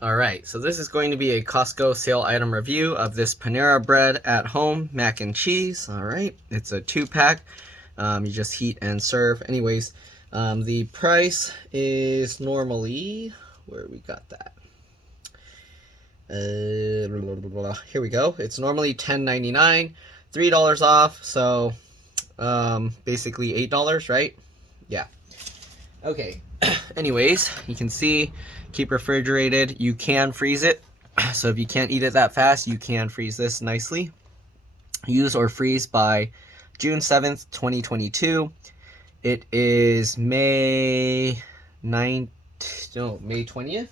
Alright, so this is going to be a Costco sale item review of this Panera bread at home mac and cheese. Alright, it's a 2-pack. You just heat and serve. Anyways, the price is normally, where we got that? Here we go. It's normally $10.99, $3 off, so basically $8, right? Yeah. Okay. Anyways, you can see, keep refrigerated. You can freeze it. So if you can't eat it that fast, you can freeze this nicely. Use or freeze by June 7th, 2022. It is May 20th?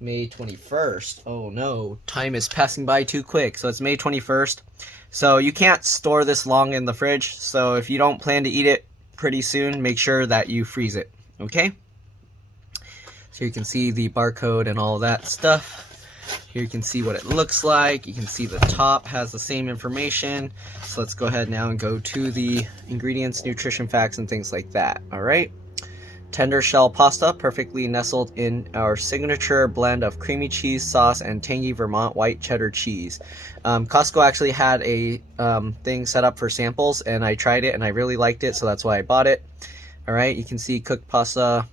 May 21st. Oh no, time is passing by too quick. So it's May 21st. So you can't store this long in the fridge. So if you don't plan to eat it pretty soon, make sure that you freeze it. Okay? So you can see the barcode and all that stuff. Here you can see what it looks like. You can see the top has the same information. So let's go ahead now and go to the ingredients, nutrition facts, and things like that. All right. Tender shell pasta, perfectly nestled in our signature blend of creamy cheese sauce and tangy Vermont white cheddar cheese. Costco actually had a thing set up for samples, and I tried it and I really liked it, so that's why I bought it. All right, you can see cooked pasta.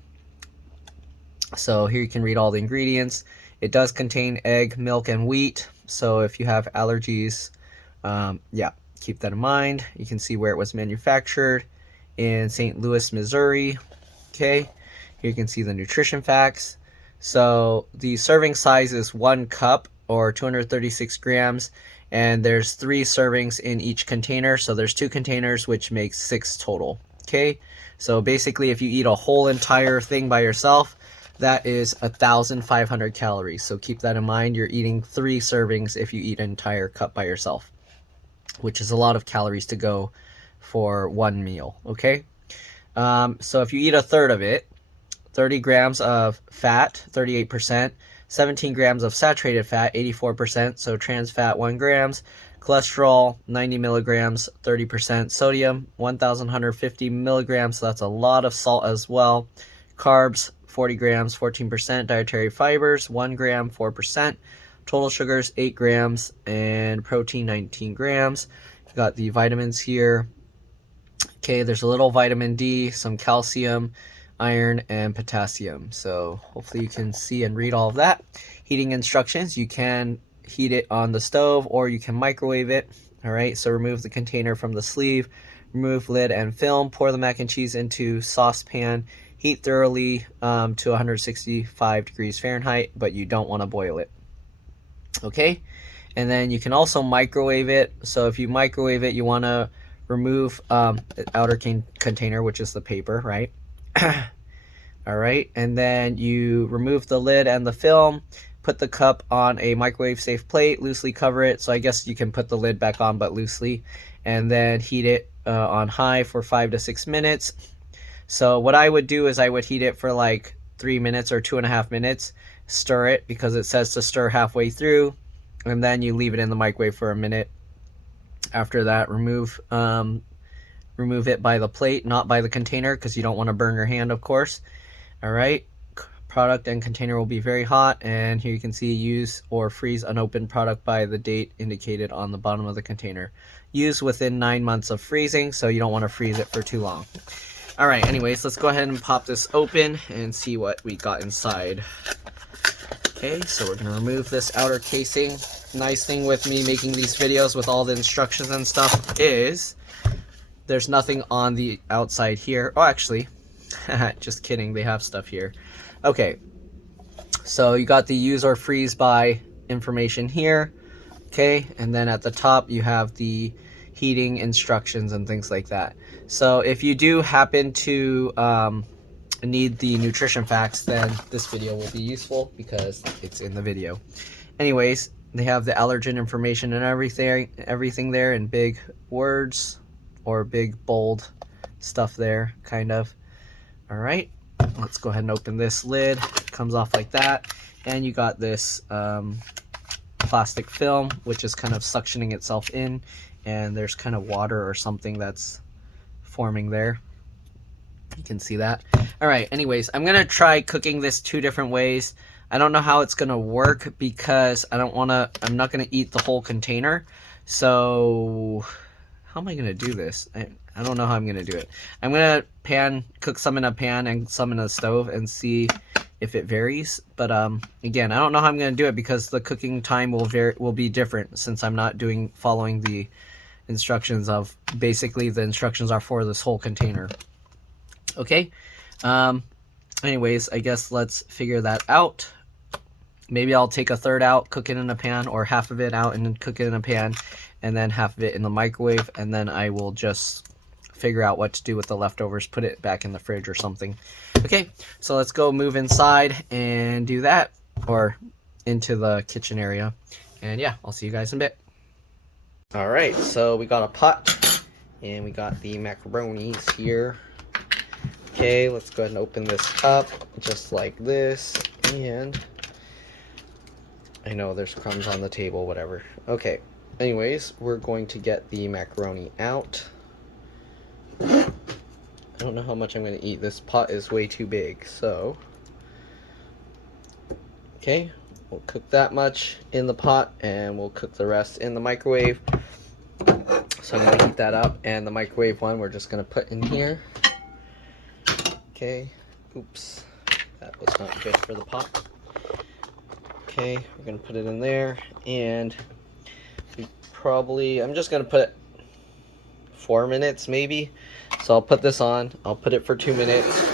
So here you can read all the ingredients. It does contain egg, milk, and wheat. So if you have allergies, yeah, keep that in mind. You can see where it was manufactured in St. Louis, Missouri. Okay, here you can see the nutrition facts. So the serving size is 1 cup or 236 grams, and there's 3 servings in each container. So there's 2 containers, which makes 6 total. Okay, so basically if you eat a whole entire thing by yourself, that is 1,500 calories. So keep that in mind. You're eating 3 servings if you eat an entire cup by yourself, which is a lot of calories to go for one meal. Okay. So if you eat a third of it, 30 grams of fat, 38%, 17 grams of saturated fat, 84%, so trans fat 1 grams, cholesterol 90 milligrams, 30%, sodium 1,150 milligrams, so that's a lot of salt as well, carbs 40 grams, 14%, dietary fibers 1 gram, 4%, total sugars 8 grams, and protein 19 grams. You got the vitamins here. Okay, there's a little vitamin D, some calcium, iron, and potassium. So hopefully you can see and read all of that. Heating instructions, you can heat it on the stove or you can microwave it. All right, so remove the container from the sleeve, remove lid and film, pour the mac and cheese into saucepan, heat thoroughly to 165 degrees Fahrenheit, but you don't want to boil it. Okay, and then you can also microwave it. So if you microwave it, you want to remove the outer container, which is the paper, right? All right, and then you remove the lid and the film, put the cup on a microwave safe plate, loosely cover it. So I guess you can put the lid back on, but loosely, and then heat it on high for 5 to 6 minutes. So what I would do is I would heat it for like 3 minutes or 2.5 minutes, stir it because it says to stir halfway through, and then you leave it in the microwave for a minute. After that, remove it by the plate, not by the container, because you don't want to burn your hand, of course. All right, product and container will be very hot, and here you can see use or freeze unopened product by the date indicated on the bottom of the container. Use within 9 months of freezing, so you don't want to freeze it for too long. All right, anyways, let's go ahead and pop this open and see what we got inside. Okay, so we're gonna remove this outer casing. Nice thing with me making these videos with all the instructions and stuff is there's nothing on the outside here. Oh, actually, just kidding, they have stuff here. Okay, so you got the use or freeze by information here. Okay, and then at the top you have the heating instructions and things like that. So if you do happen to need the nutrition facts, then this video will be useful because it's in the video. Anyways, they have the allergen information and everything there in big words or big bold stuff there, kind of. All right, let's go ahead and open this lid. It comes off like that, and you got this plastic film which is kind of suctioning itself in, and there's kind of water or something that's forming there. You can see that. All right, anyways, I'm gonna try cooking this 2 different ways. I don't know how it's gonna work because I'm not gonna eat the whole container. So how am I gonna do this? I don't know how I'm gonna do it. I'm gonna cook some in a pan and some in a stove and see if it varies. But again, I don't know how I'm gonna do it because the cooking time will be different since I'm not following the instructions of, basically the instructions are for this whole container. Okay. Anyways, I guess let's figure that out. Maybe I'll take a third out, cook it in a pan, or half of it out and then cook it in a pan, and then half of it in the microwave, and then I will just figure out what to do with the leftovers, put it back in the fridge or something. Okay, so let's go move inside and do that, or into the kitchen area. And yeah, I'll see you guys in a bit. Alright, so we got a pot, and we got the macaronis here. Okay, let's go ahead and open this up, just like this, and I know there's crumbs on the table, whatever. Okay, anyways, we're going to get the macaroni out. I don't know how much I'm going to eat. This pot is way too big, so okay, we'll cook that much in the pot, and we'll cook the rest in the microwave. So I'm going to heat that up, and the microwave one we're just going to put in here. Okay, oops, that was not good for the pot. Okay, we're gonna put it in there, and I'm just gonna put 4 minutes maybe. So I'll put this on, I'll put it for 2 minutes,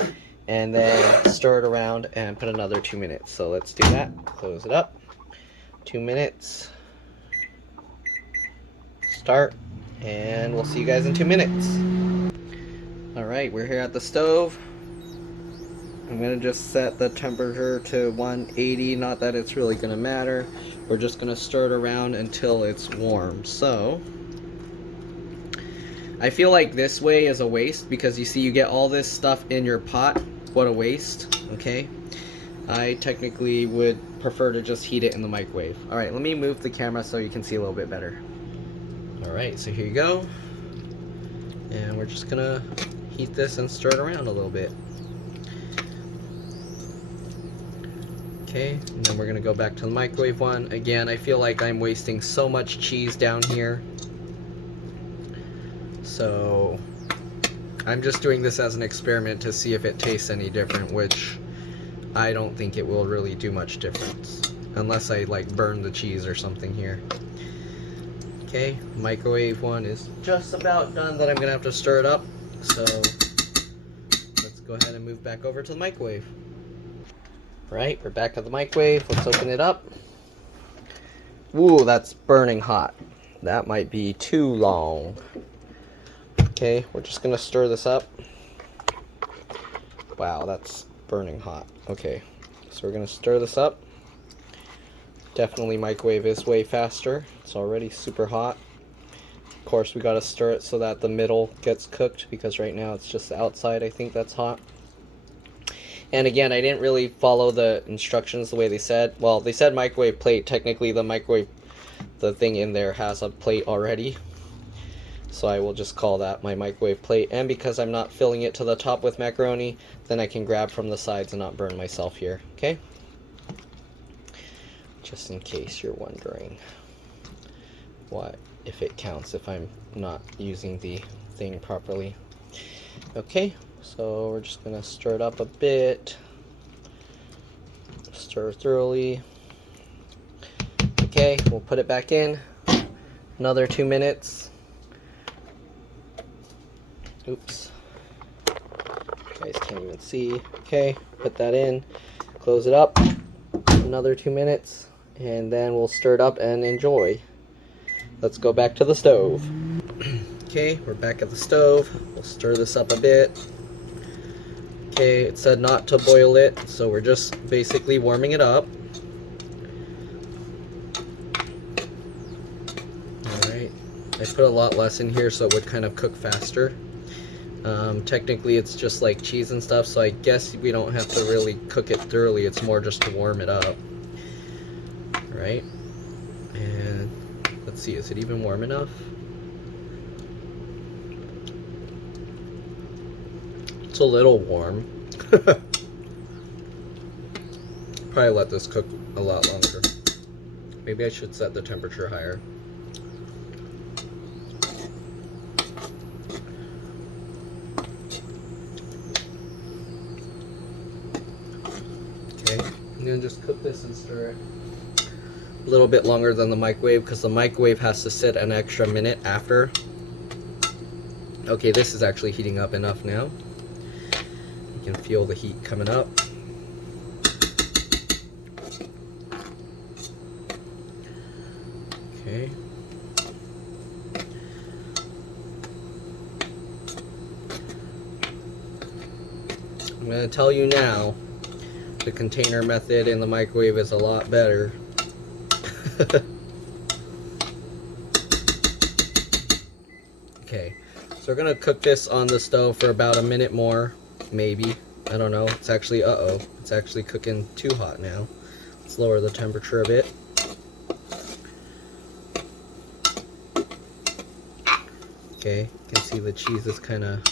and then stir it around and put another 2 minutes. So let's do that. Close it up. 2 minutes. Start, and we'll see you guys in 2 minutes. Alright, we're here at the stove. I'm going to just set the temperature to 180, not that it's really going to matter. We're just going to stir it around until it's warm. So, I feel like this way is a waste because you see you get all this stuff in your pot. What a waste, okay? I technically would prefer to just heat it in the microwave. Alright, let me move the camera so you can see a little bit better. Alright, so here you go. And we're just going to heat this and stir it around a little bit. Okay, and then we're going to go back to the microwave one. Again, I feel like I'm wasting so much cheese down here. So, I'm just doing this as an experiment to see if it tastes any different, which I don't think it will really do much difference. Unless I, like, burn the cheese or something here. Okay, microwave one is just about done, that I'm going to have to stir it up. So, let's go ahead and move back over to the microwave. Right, we're back at the microwave. Let's open it up. Ooh, that's burning hot. That might be too long. Okay, we're just gonna stir this up. Wow, that's burning hot. Okay, so we're gonna stir this up. Definitely microwave is way faster. It's already super hot. Of course, we gotta stir it so that the middle gets cooked, because right now it's just the outside, I think, that's hot. And again, I didn't really follow the instructions the way they said. Well, they said microwave plate. Technically, the thing in there has a plate already. So I will just call that my microwave plate. And because I'm not filling it to the top with macaroni, then I can grab from the sides and not burn myself here. Okay? Just in case you're wondering if it counts if I'm not using the thing properly. Okay. So we're just going to stir it up a bit. Stir thoroughly. Okay, we'll put it back in. Another 2 minutes. Oops. You guys can't even see. Okay, put that in. Close it up. Another 2 minutes. And then we'll stir it up and enjoy. Let's go back to the stove. Okay, we're back at the stove. We'll stir this up a bit. Okay, it said not to boil it, so we're just basically warming it up. Alright, I put a lot less in here so it would kind of cook faster. Technically it's just like cheese and stuff, so I guess we don't have to really cook it thoroughly, it's more just to warm it up. Right? And let's see, is it even warm enough? It's a little warm. probably let this cook a lot longer. Maybe I should set the temperature higher. Okay, I'm gonna just cook this and stir it a little bit longer than the microwave because the microwave has to sit an extra minute after. Okay, this is actually heating up enough now. You can feel the heat coming up. Okay. I'm going to tell you now, the container method in the microwave is a lot better. Okay, so we're going to cook this on the stove for about a minute more, maybe. I don't know. It's actually, it's actually cooking too hot now. Let's lower the temperature a bit. Okay, you can see the cheese is kind of,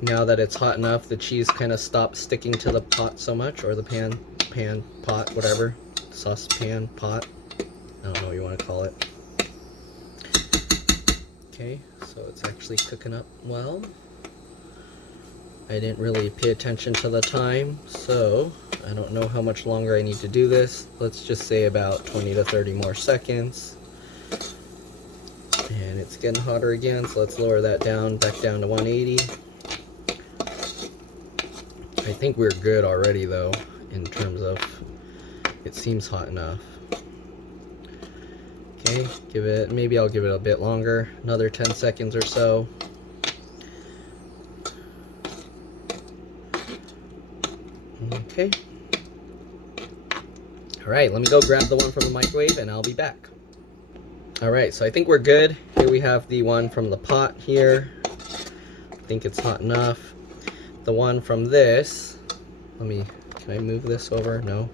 now that it's hot enough, the cheese kind of stops sticking to the pot so much, or the pan, pot, whatever, saucepan, pot, I don't know what you want to call it. Okay, so it's actually cooking up well. I didn't really pay attention to the time, so I don't know how much longer I need to do this. Let's just say about 20 to 30 more seconds. And it's getting hotter again, so let's lower that down, back down to 180. I think we're good already though, in terms of, it seems hot enough. Okay, maybe I'll give it a bit longer, another 10 seconds or so. Okay. Alright, let me go grab the one from the microwave and I'll be back. Alright, so I think we're good. Here we have the one from the pot here. I think it's hot enough. The one from this, can I move this over? No.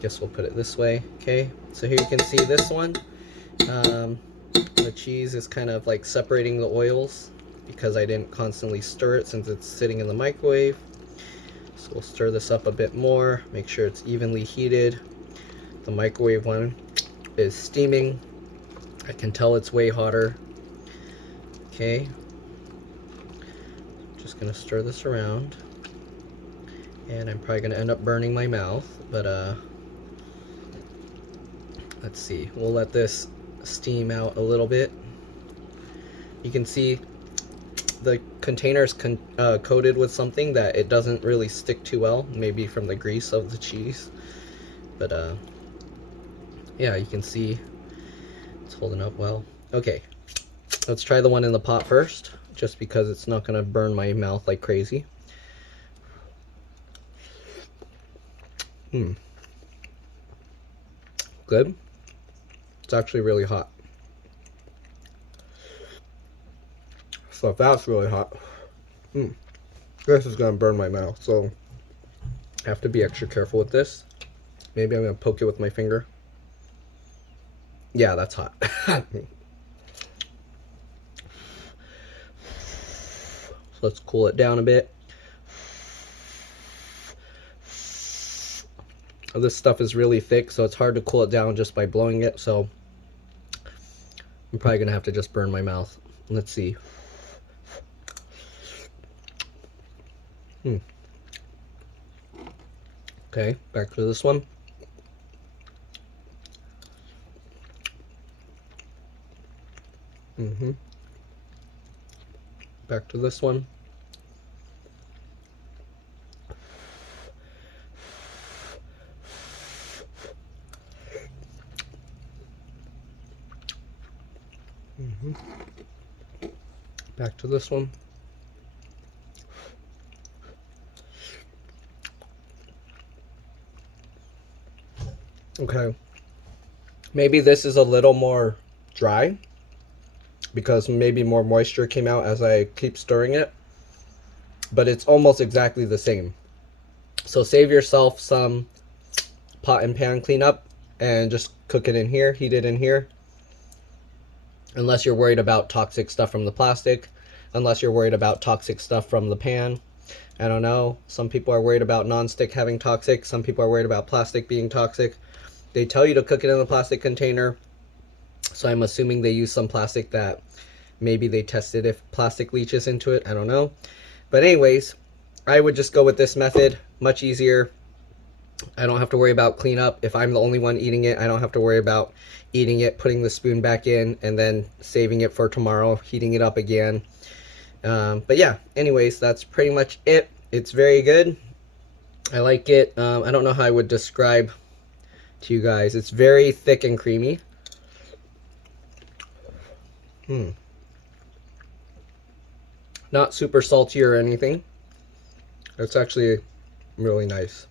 Guess we'll put it this way. Okay, so here you can see this one. The cheese is kind of like separating the oils because I didn't constantly stir it since it's sitting in the microwave. So we'll stir this up a bit more, make sure it's evenly heated. The microwave one is steaming. I can tell it's way hotter. Okay. Just gonna stir this around. And I'm probably gonna end up burning my mouth, but let's see. We'll let this steam out a little bit. You can see the container's coated with something that it doesn't really stick too well, maybe from the grease of the cheese. But yeah, you can see it's holding up well. Okay, let's try the one in the pot first, just because it's not gonna burn my mouth like crazy. Good. It's actually really hot. So if that's really hot, this is gonna burn my mouth, so I have to be extra careful with this. Maybe I'm gonna poke it with my finger. Yeah, that's hot. So let's cool it down a bit. This stuff is really thick, so it's hard to cool it down just by blowing it, so I'm probably gonna have to just burn my mouth. Let's see. Okay, back to this one. Back to this one. Back to this one. Okay. Maybe this is a little more dry because maybe more moisture came out as I keep stirring it, but it's almost exactly the same. So save yourself some pot and pan cleanup and just cook it in here, heat it in here. Unless you're worried about toxic stuff from the plastic, unless you're worried about toxic stuff from the pan. I don't know. Some people are worried about nonstick having toxic. Some people are worried about plastic being toxic. They tell you to cook it in a plastic container, so I'm assuming they use some plastic that maybe they tested if plastic leaches into it. I don't know. But anyways, I would just go with this method. Much easier. I don't have to worry about cleanup. If I'm the only one eating it, I don't have to worry about eating it, putting the spoon back in, and then saving it for tomorrow, heating it up again. But yeah, anyways, that's pretty much it. It's very good. I like it. I don't know how I would describe to you guys. It's very thick and creamy. Not super salty or anything. It's actually really nice.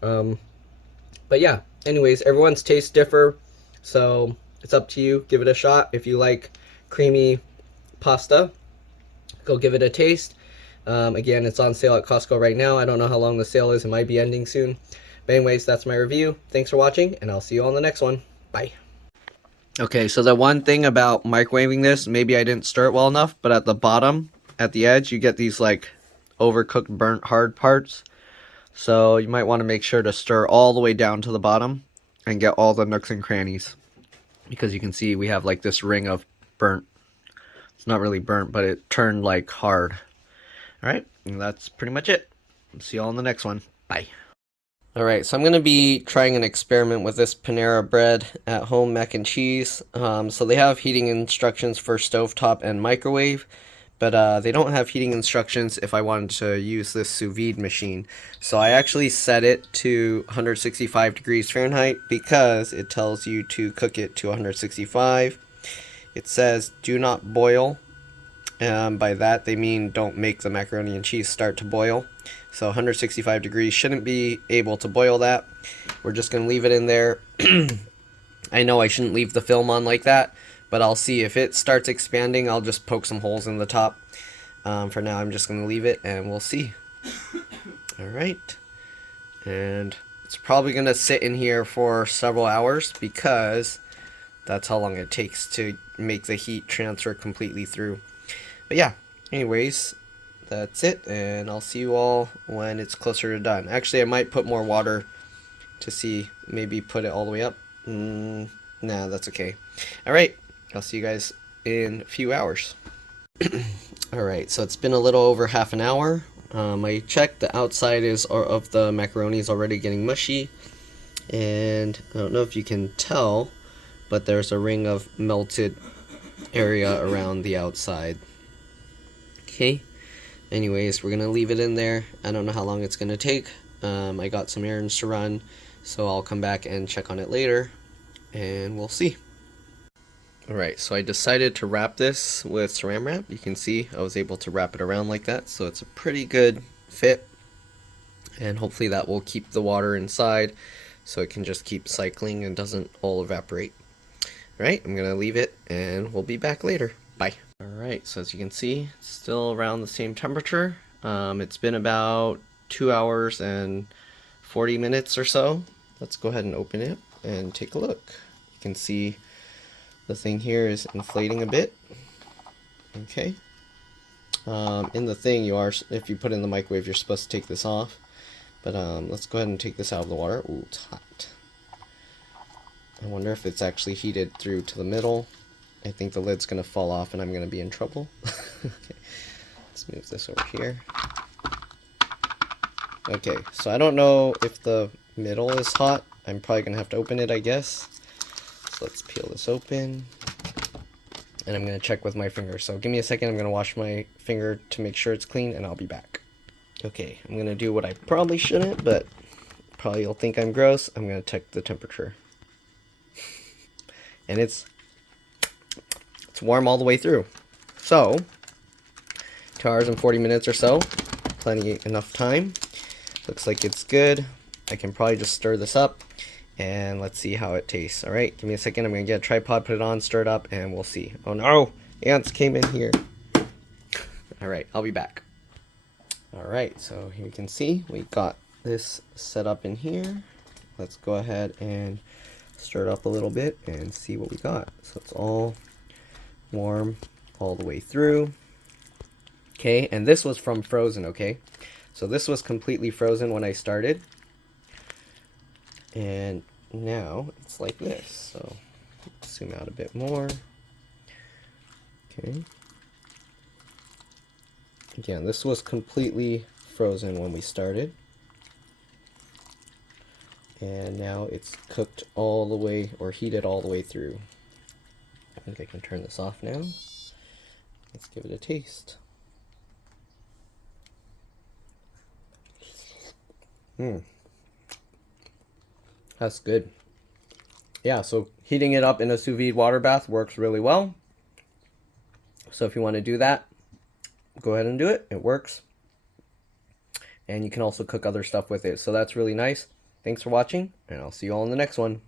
But yeah, anyways, everyone's tastes differ, so it's up to you. Give it a shot. If you like creamy pasta, go give it a taste. Again, it's on sale at Costco right now. I don't know how long the sale is. It might be ending soon. But anyways, that's my review. Thanks for watching, and I'll see you on the next one. Bye. Okay, so the one thing about microwaving this, maybe I didn't stir it well enough, but at the bottom, at the edge, you get these like overcooked, burnt, hard parts. So you might want to make sure to stir all the way down to the bottom and get all the nooks and crannies. Because you can see we have like this ring of burnt. It's not really burnt, but it turned like hard. Alright, and that's pretty much it. See you all in the next one. Bye. Alright, so I'm going to be trying an experiment with this Panera bread at home mac and cheese. So they have heating instructions for stovetop and microwave. But they don't have heating instructions if I wanted to use this sous vide machine. So I actually set it to 165 degrees Fahrenheit because it tells you to cook it to 165. It says do not boil. By that they mean don't make the macaroni and cheese start to boil. So 165 degrees shouldn't be able to boil that. We're just going to leave it in there. I know I shouldn't leave the film on like that, but I'll see if it starts expanding. I'll just poke some holes in the top. For now, I'm just going to leave it, and we'll see. Alright. And it's probably going to sit in here for several hours because that's how long it takes to make the heat transfer completely through. But yeah, anyways, that's it, and I'll see you all when it's closer to done. Actually, I might put more water to see, maybe put it all the way up. Nah, that's okay. Alright. I'll see you guys in a few hours. Alright, so it's been a little over half an hour. I checked, the outside of the macaroni is already getting mushy. And I don't know if you can tell, but there's a ring of melted area around the outside. Okay, anyways, we're going to leave it in there. I don't know how long it's going to take. I got some errands to run, so I'll come back and check on it later, and we'll see. Alright, so I decided to wrap this with saran wrap. You can see I was able to wrap it around like that, so it's a pretty good fit. And hopefully that will keep the water inside so it can just keep cycling and doesn't all evaporate. Alright, I'm going to leave it and we'll be back later. Bye. Alright, so as you can see, it's still around the same temperature. It's been about 2 hours and 40 minutes or so. Let's go ahead and open it and take a look. You can see the thing here is inflating a bit. Okay. In the thing, if you put it in the microwave, you're supposed to take this off. But let's go ahead and take this out of the water. Ooh, it's hot. I wonder if it's actually heated through to the middle. I think the lid's going to fall off and I'm going to be in trouble. Okay. Let's move this over here. Okay, so I don't know if the middle is hot. I'm probably going to have to open it, I guess. So let's peel this open, and I'm going to check with my finger. So give me a second, I'm going to wash my finger to make sure it's clean, and I'll be back. Okay, I'm going to do what I probably shouldn't, but probably you'll think I'm gross. I'm going to check the temperature. And it's warm all the way through. So, 2 hours and 40 minutes or so. Plenty enough time. Looks like it's good. I can probably just stir this up. And let's see how it tastes. Alright, give me a second. I'm going to get a tripod, put it on, stir it up, and we'll see. Oh no! Ants came in here. Alright, I'll be back. Alright, so here you can see we got this set up in here. Let's go ahead and stir it up a little bit and see what we got. So it's all warm all the way through. Okay, and this was from frozen, okay? So this was completely frozen when I started. And now it's like this. So zoom out a bit more. Okay. Again, this was completely frozen when we started. And now it's cooked all the way, or heated all the way through. I think I can turn this off now. Let's give it a taste. That's good. Yeah, so heating it up in a sous vide water bath works really well. So if you want to do that, go ahead and do it. It works. And you can also cook other stuff with it. So that's really nice. Thanks for watching, and I'll see you all in the next one.